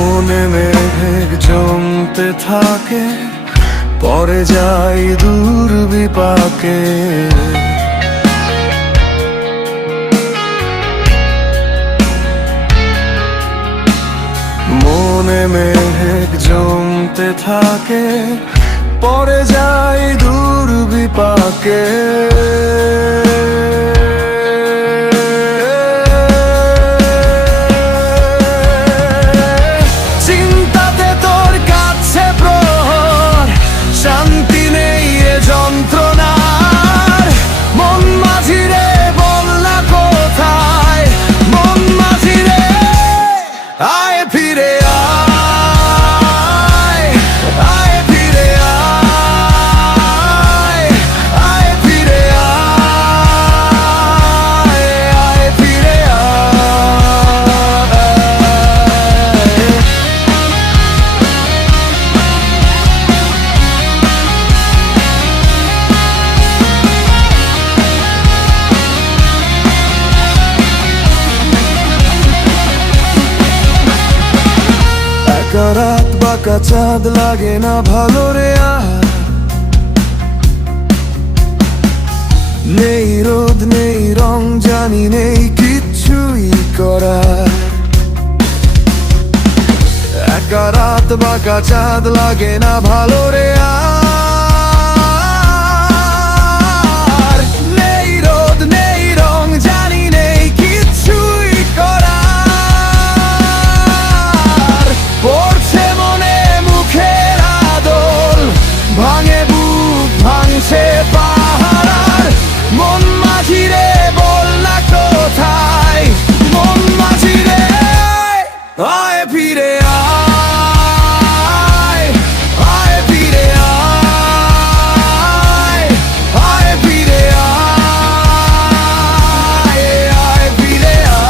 মনে মেঘ জমতে থাকে, পরে যাই দূর বিপাকে। মনে মেঘ জমতে থাকে, পরে যাই দূর বিপাকে। চিন্তাতে তোর কাছে প্রহর, শান্তি নেই এ যন্ত্রণার। মন মাঝিরে বল না কোথায়, মন মাঝিরে আয় ফিরে আয়, আয় ফিরে আয়, আয় ফিরে আয়, আয় ফিরে আয়। একা রাত বাঁকা চাঁদ লাগে না ভালো রে আর। নেই রোদ নেই রং জানি নেই কিচ্ছুই করার। একা রাত বাঁকা চাঁদ লাগে না ভালো রে আর। নেই রোদ নেই রং জানি নেই কিচ্ছুই করার। পড়ছে মনে মুখের আদল, ভাঙে বুক ভাঙছে পাহাড়। মন মাঝিরে বল না কোথায়, মন মাঝিরে আয় ফিরে আয়, আয় ফিরে আয়, আয় ফিরে আয়, আয় ফিরে আয়।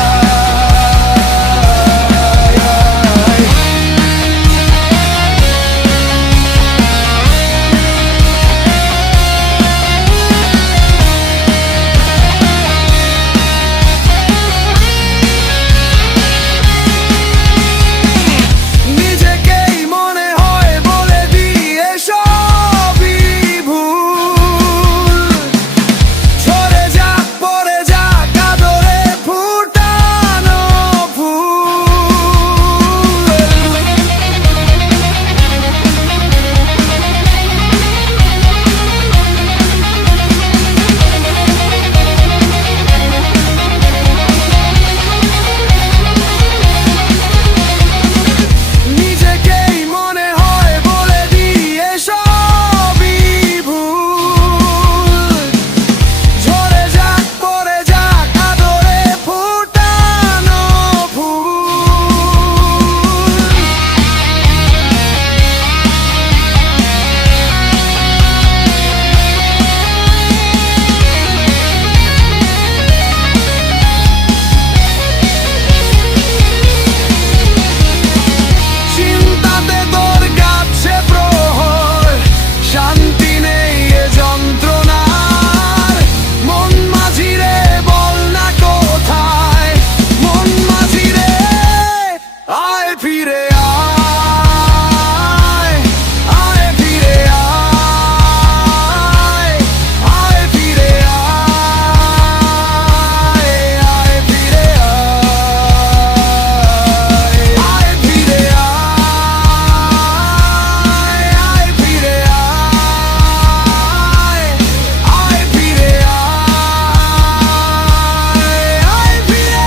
নিজেকেই মনে হয় বলে দিয়ে সবই ভুল। ঝরে যাক পড়ে যাক আদরে ফুটানো ফুল। নিজেকেই মনে হয় বলে দিয়ে সবই ভুল। ঝরে যাক পড়ে যাক আদরে ফুটানো ফুল। চিন্তাতে তোর কাছে প্রহর, শান্তি নেই এ যন্ত্রণার। মন মাঝিরে বল না কোথায়, মন মাঝিরে আয় ফিরে আয়, আয় ফিরে আয়, আয় ফিরে আয়, আয় ফিরে আয়, আয় ফিরে আয়, আয় ফিরে আয়, আয় ফিরে আয়, আয় ফিরে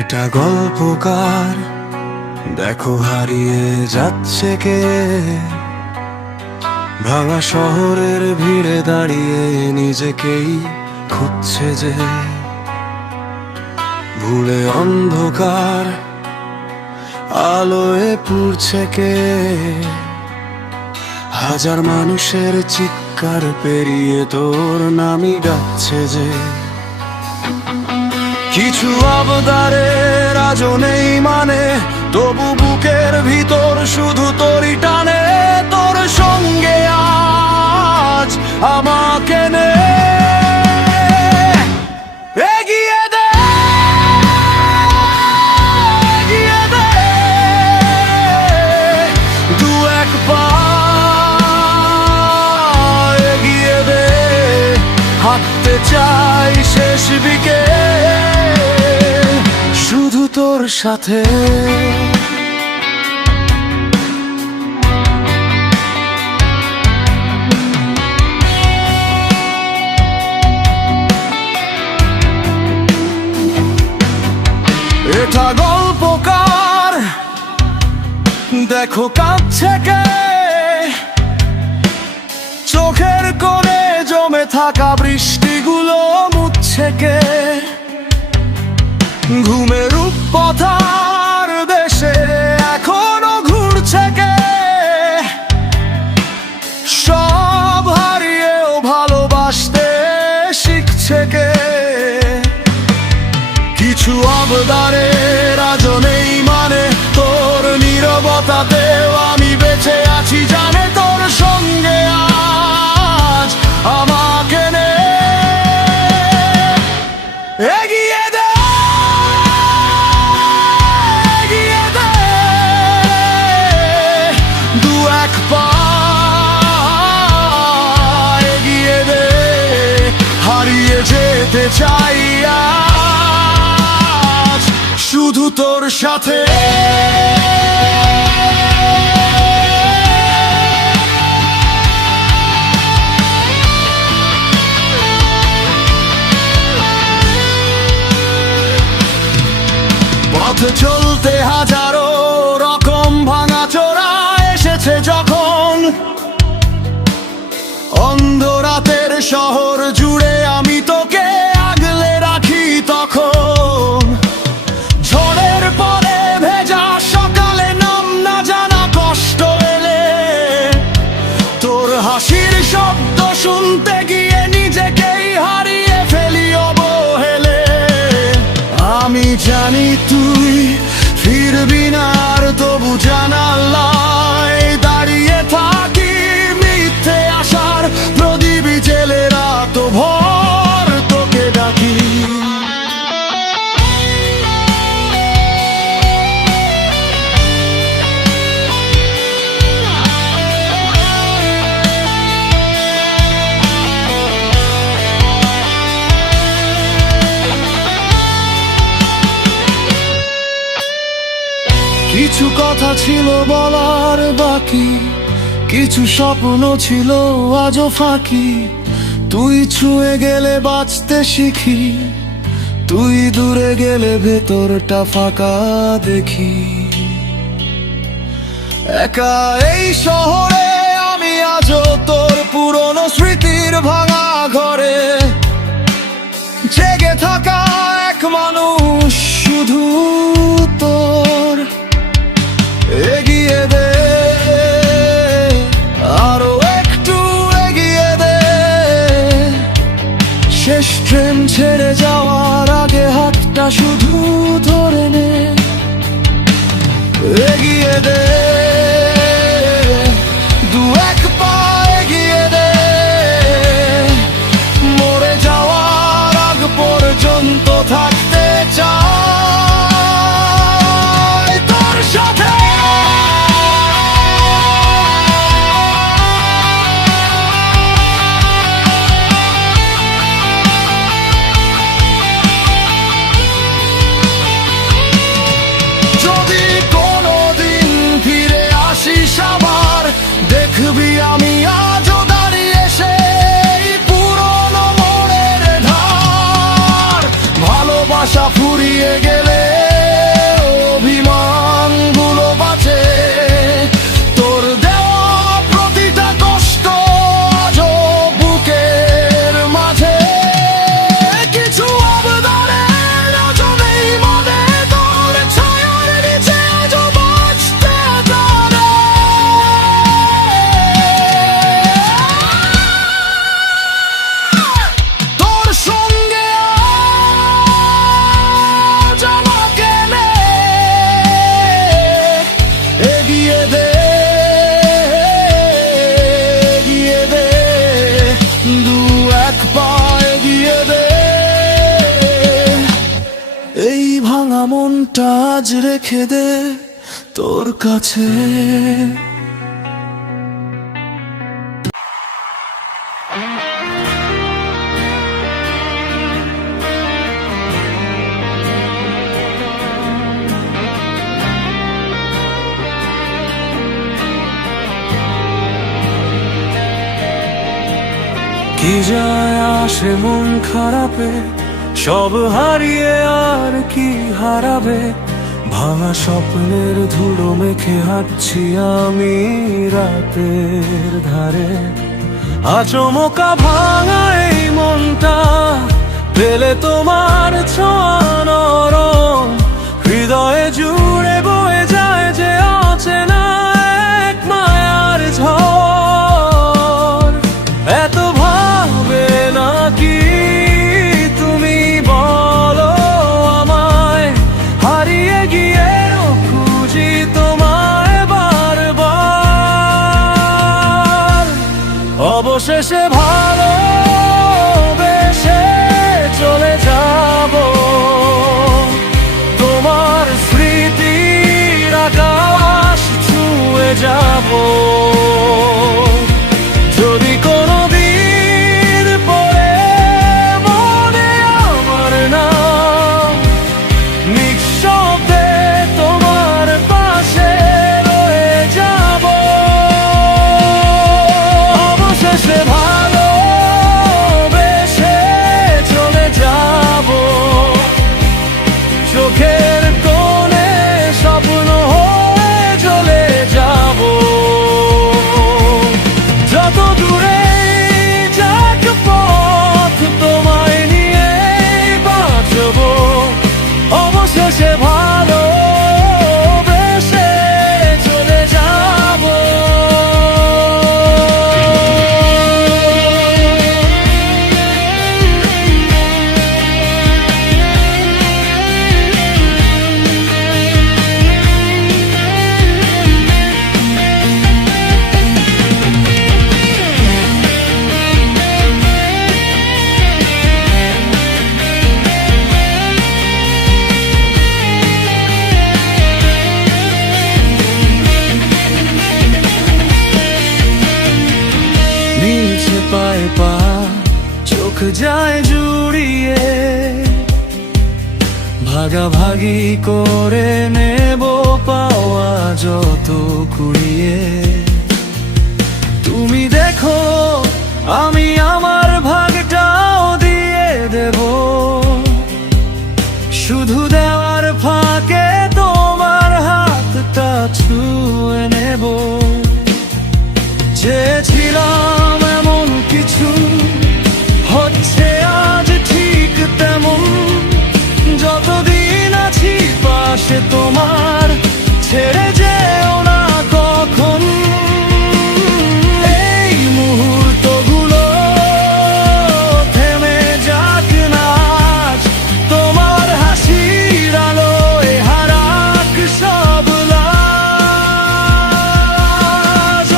এটা গল্পকার, দেখো হারিয়ে যাচ্ছে কে। ভাঙা শহরের ভিড়ে দাঁড়িয়ে নিজেকেই খুঁজছে যে। ভুলে অন্ধকার আলোয় পুড়ছে কে, হাজার মানুষের চিৎকার পেরিয়ে তোর নামই ডাকছে যে। কিছু আবদারের আজও নেই মানে, তবু বুকের ভিতর শুধু তোরই টানে। তোর সঙ্গে আজ আমাকে নে, এগিয়ে দে, এগিয়ে দে, দু এক পা এগিয়ে দে। হাঁটতে চাই শেষ বিকেল শুধু তোর সাথে। এটা গল্পকার, দেখো কাঁদছে কে, চোখের কোণে জমে থাকা বৃষ্টিগুলো মুছছে কে। ঘুমের রূপকথার দেশে এখনো ঘুরছে কে, সব হারিয়েও ভালোবাসতে শিখছে কে। কিছু আবদারের আজও নেই মানে, তোর নীরবতাতেও আমি বেঁচে আছি জানে। তোর সঙ্গে আজ আমাকে নে, এগিয়ে দে, এগিয়ে দে, দু এক পা এগিয়ে দে। হারিয়ে যেতে চাই শুধু তোর সাথে। পথে চলতে হাজারো রকম ভাঙাচোরা এসেছে যখন, অন্ধরাতের শহর জুড়ে আমি তোকে আগলে রাখি তখন। ঝড়ের পরে ভেজা সকালে নাম না জানা কষ্ট এলে, তোর হাসির শব্দ শুনতে গিয়ে নিজেকেই হারিয়ে ফেলি অবহেলে। আমি জানি তুই ফিরবি না আর, তবু জানালায় দাঁড়িয়ে থাকি মিথ্যে আশার প্রদীপ জেলে রাত ভর তোকে ডাকি। কিছু কথা ছিল বলার বাকি, কিছু স্বপ্ন ছিল আজও ফাঁকি। তুই ছুঁয়ে গেলে বাঁচতে শিখি, তুই দূরে গেলে ভেতরটা ফাঁকা দেখি। একা এই শহরে আমি আজও তোর পুরনো স্মৃতির ভাঙা ঘরে, জেগে থাকা এক মানুষ শুধু তোর। এগিয়ে দে, আরো একটু এগিয়ে দে, শেষ ট্রেন ছেড়ে যাওয়ার আগে হাতটা শুধু ধরে নে। এগিয়ে দে, দু এক পা এগিয়ে দে, মরে যাওয়ার আগ পর্যন্ত থাকতে চাই তোর সাথে। যদি কোনোদিন ফিরে আসিস আবার, দেখবি আমি আজও দাঁড়িয়ে সেই পুরনো মোড়ের ধার। ভালোবাসা ফুরিয়ে গেলে অভিমানগুলো বাঁচে, তোর দেওয়া প্রতিটা কষ্ট আজও বুকের মাঝে। কিছু আবদারের আজও নেই এই ভাঙা মনটা আজ রেখে দে তোর কাছে। কি যায় আসে মন খারাপে, সব হারিয়ে আর কি হারাবে। ভাঙা স্বপ্নের ধুলো মেখে হাঁটছি আমি রাতের ধারে। আচমকা ভাঙা এই মনটা পেলে তোমার ছোঁয়া নরম, হৃদয়ে জুড়ে বয়ে যায় যে অচেনা এক মায়ার ঝড়। এত ভাবে নাকি তুমি বলো আমায়, হারিয়ে গিয়েও খুঁজি তোমায় বারবার। অবশেষে ভালোবেসে চলে যাব, তোমার স্মৃতির আকাশ ছুঁয়ে যাব। যদি কোনো দিন পড়ে মনে আমার নাম, নিঃশব্দে তোমার পাশে রয়ে যাব। অবশেষে ভালোবেসে চলে যাব, চোখের কোণে স্বপ্ন হয়ে চলে যাব। যত দূরে যাক পথ তোমায় নিয়ে বাঁচব, অবশেষে ভালোবেসে চলে যাব। নিচে পায়ে পা, চোখ যায় জুড়িয়ে, ভাগাভাগি করে নেব পাওয়া যত কুড়িয়ে। তুমি দেখো আমি আমার ভাগটাও দিয়ে দেব, শুধু দেওয়ার ফাঁকে তোমার হাতটা ছুঁয়ে নেব। চেয়েছিলাম এমন কিছু, হচ্ছে আজ ঠিক তেমন। যতদিন আছি পাশে তোমার, ছেড়ে যেও না কখন। এই মুহূর্তগুলো থেমে যাক না আজ, তোমার হাসির আলোয় হারাক সব লাজ।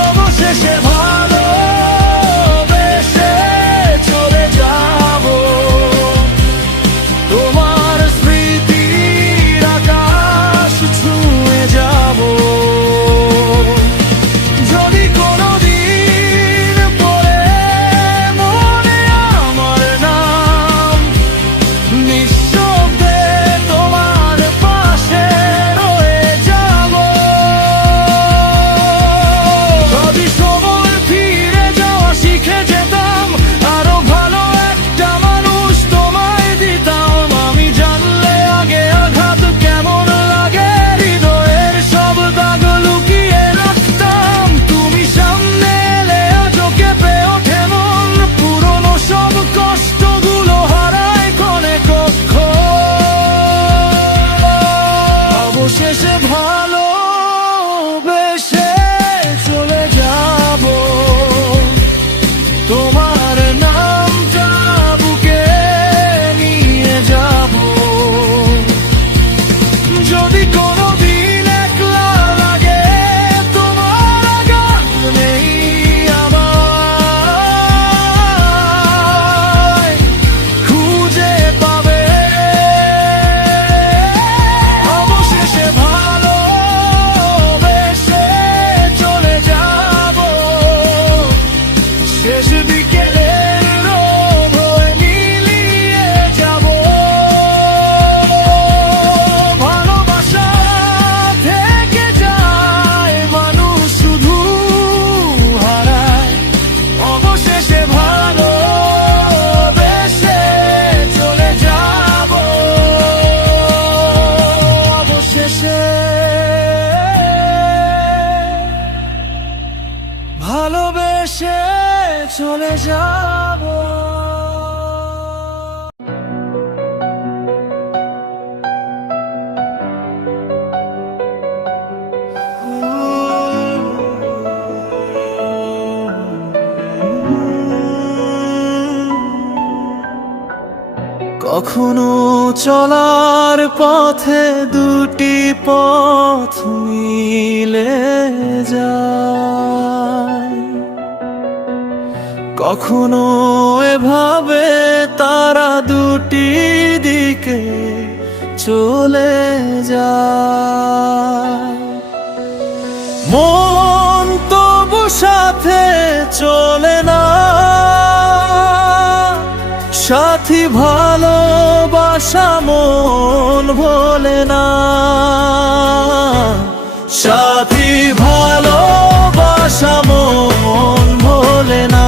অবশেষে ভালোবেসে চলে যাব, তোমার স্মৃতির আকাশ কখনো চলার পথে দুটি পথ মিলে যায়, কখনো এভাবে তারা দুটি দিকে চলে যায়। মন তবু সাথে চলে না, সাথী ভালোবাসা মন ভোলে না, সাথী ভালোবাসা মন ভোলে না,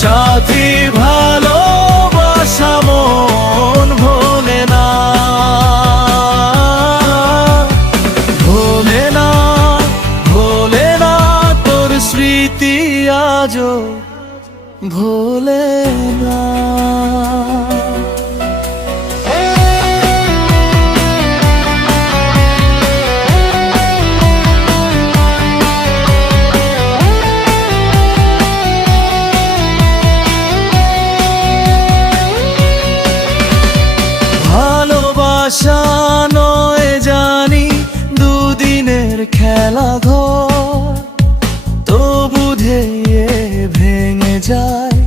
সাথী ভালোবাসা মন ভোলে না, ভোলে না, ভোলে না তোর স্মৃতি আজও ভোলে না। ভালোবাসা নয় জানি দুদিনের খেলা ঘর, তবু ধেয়ে ভেঙে যায়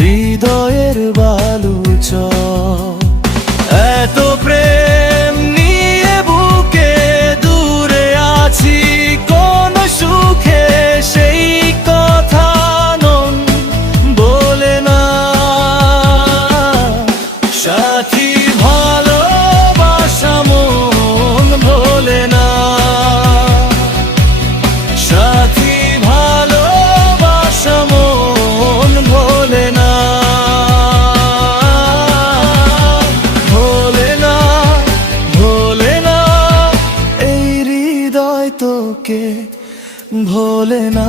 হৃদয়ের বালুচর। এত প্রেম নিয়ে বুকে দূরে আছি, কোন সুখে সেই কথা নন বলে না, সাথী ভালোবাসা মন ভোলে না, সাথী ভালোবাসা মন ভোলে না, ভোলে না, ভোলে না এই হৃদয় তোকে ভোলে না।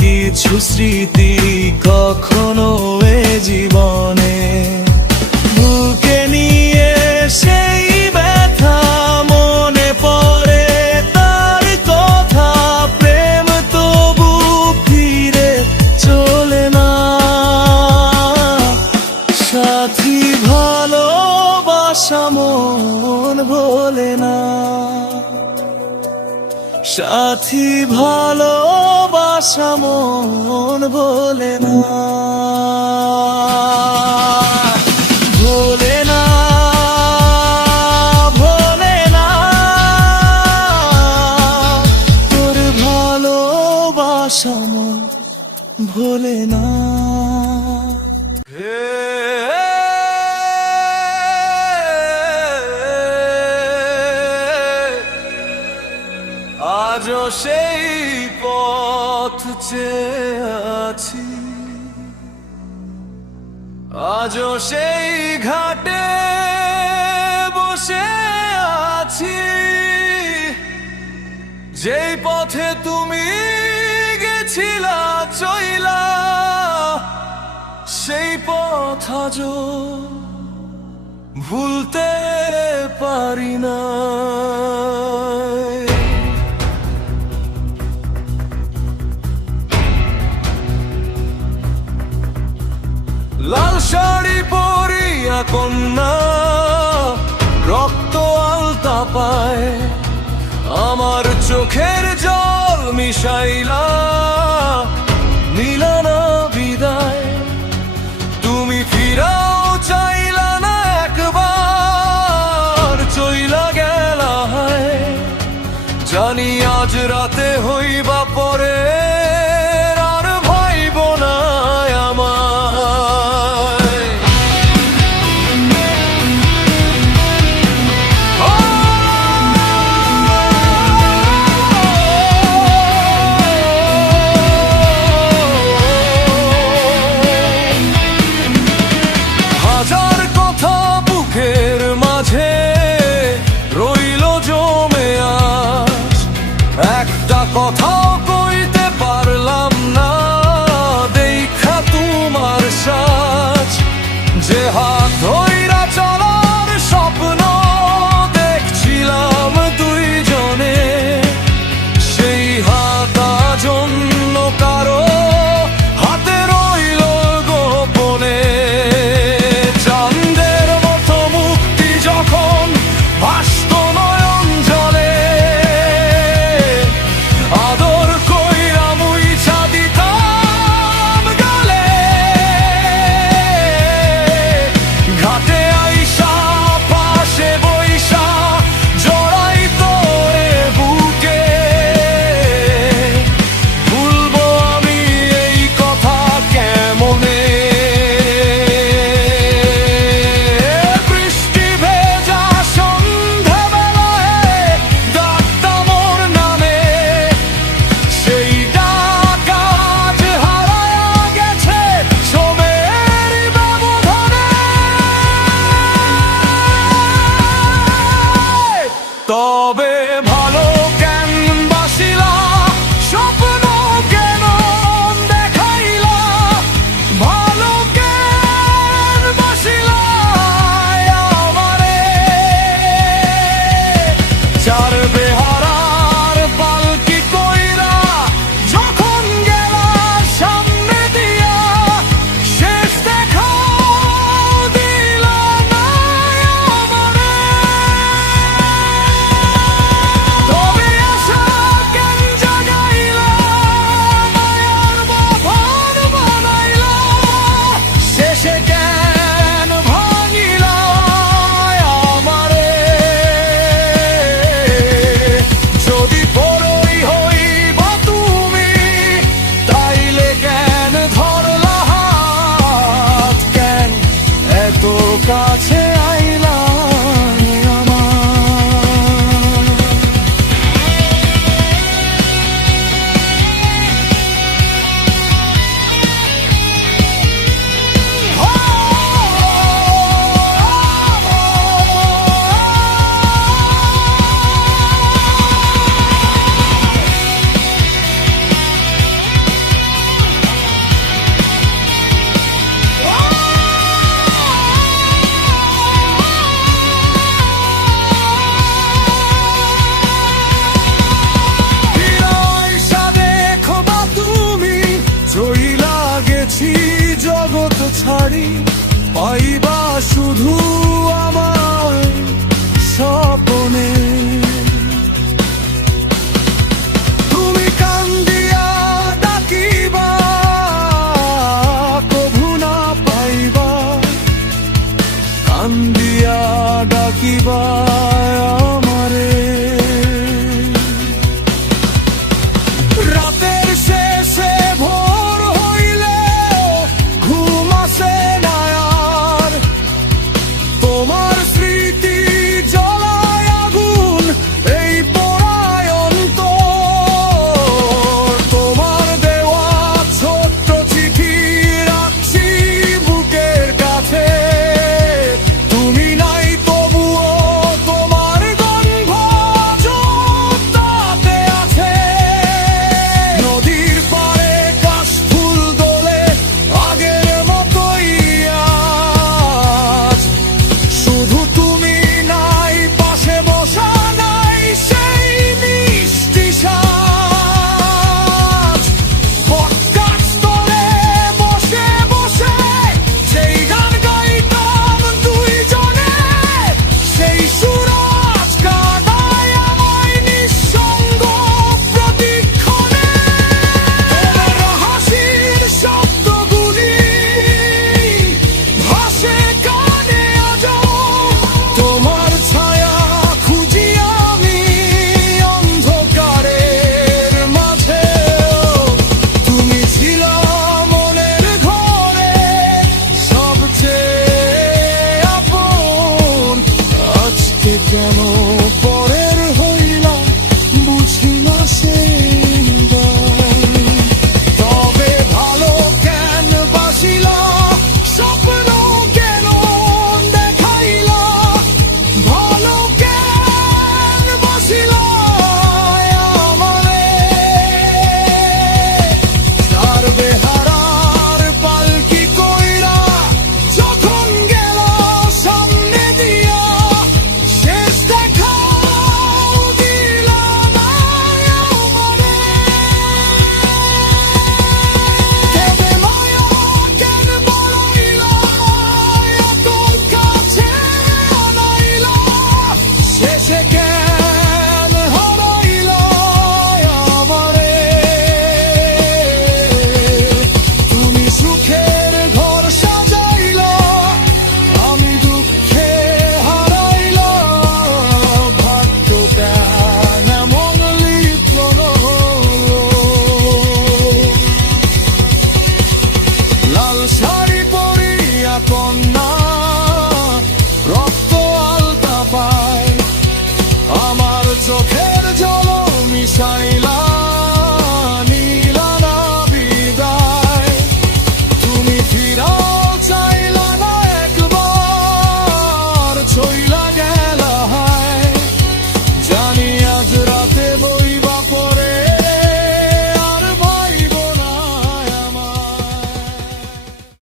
কিছু স্মৃতি কখনো এ জীবনে বুকে নিয়ে সেই ব্যথা মনে পড়ে তার কথা, প্রেম তবু ফিরে চলে না, সাথী ভালোবাসা মন ভোলে না, সাথী ভালোবাসা মন ভোলে না, ভোলে না, ভোলে না তোর ভালোবাসা মন ভোলে না। আজও সেই পথ চেয়ে আছি, আজও সেই ঘাটে বসে আছি, যেই পথে তুমি গেছিলা চইলা, সেই পথ আজও ভুলতে পারি না। লাল শাড়ি পরিয়া কন্যা রক্ত আলতা পায়, আমার চোখের জল মিশাইলা নিলানা বিদায়, তুমি ফিরাও চাইলা না একবার, চইলা গেলা হায়, জানি আজ রাতে হইবা পরে আর ভাইব না মাঝে কথাও কইতে পারলাম না দেখা তোমার সাজ, যে হাত ধইরা চলার স্বপ্ন দেখছিলাম দুইজনে, সেই হাত আজ অন্য কারো হাতে রইল গোপনে। চাঁদের মতো মুক্তি যখন ভাসত নয়ন জলে, আদর কইরা মুইছা দিতাম গালে। ঘাটে আইসা পাশে বইসা জড়াই তোরে বুকে, ভুলবো আমি এই কথা কেমনে। বৃষ্টি ভেজা সন্ধ্যাবেলায় ডাকতাম ওর নামে, সেই ডাক আজ হারায়া গেছে সময়ের ব্যবধানে। তবে